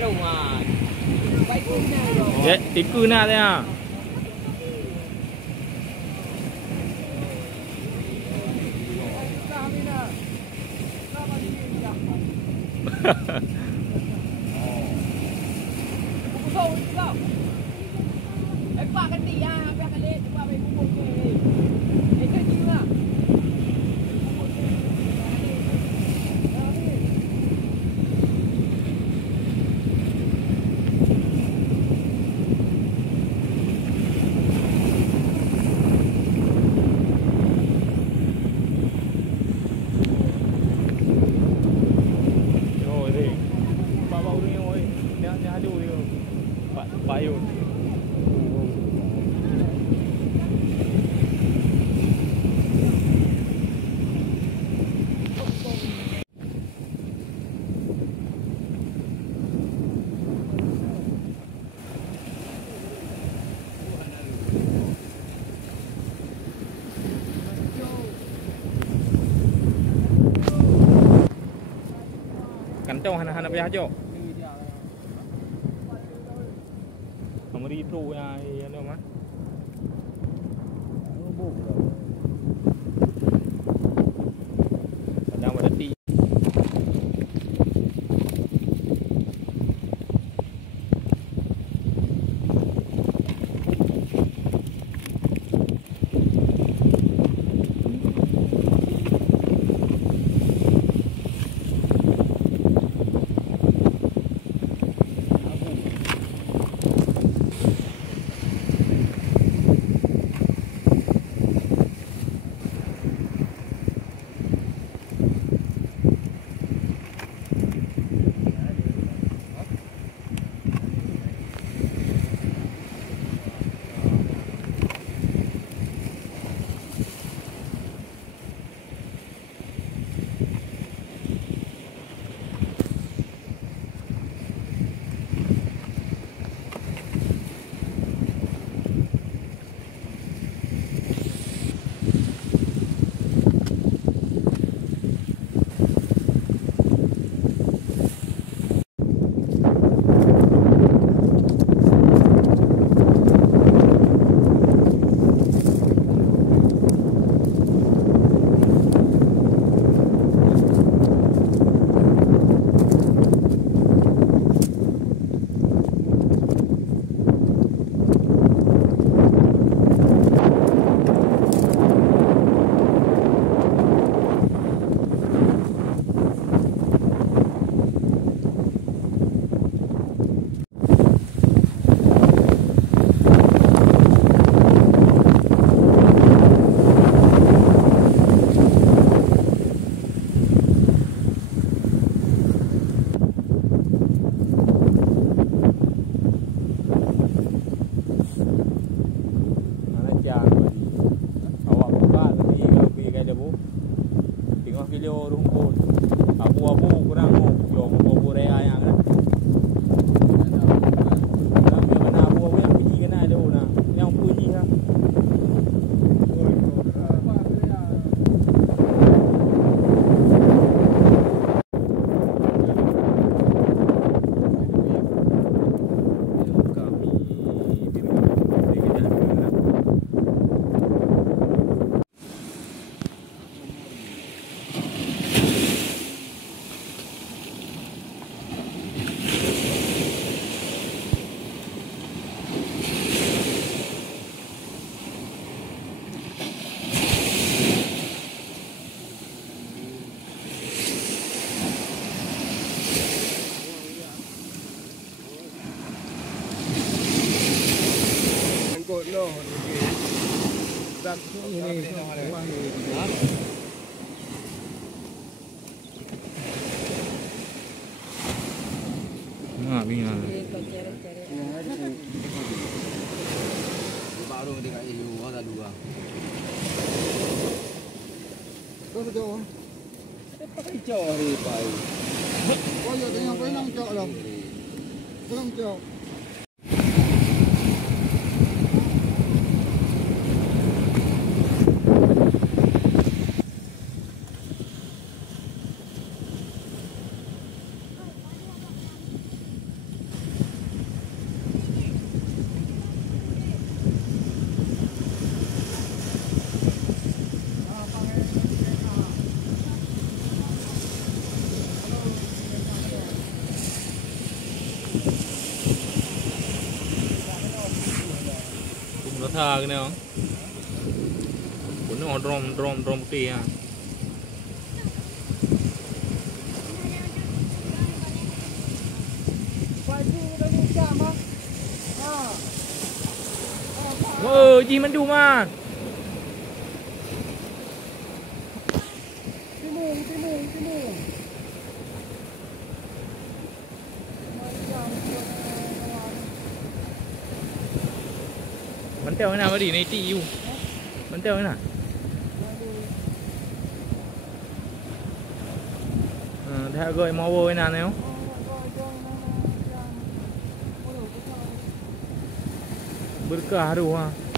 trâu mà bay cún này rồi. Dạ, tí cư nào đây à? Bayu. Kancau hana biasa jo. Amri pro ya ano man. Kadang berhenti. Video rumput abu-abu kurang yo abu-abu rea yang kan mana abu-abu yang pergi kena ada nah yang pergi ha no, dan ini bingung. Baru dekat itu ada dua. Kau tahu? Pakai cari pai. Kau yang tengah penang cok lah. Penang cok. thà cái này không? Cuốn nó drum kia à. Gì mình đu mà. Bắn teo cái nào mà đi này tị yêu. Bắn teo cái nào? Theo gọi mau vô cái nào này không? Berkah aduh ha.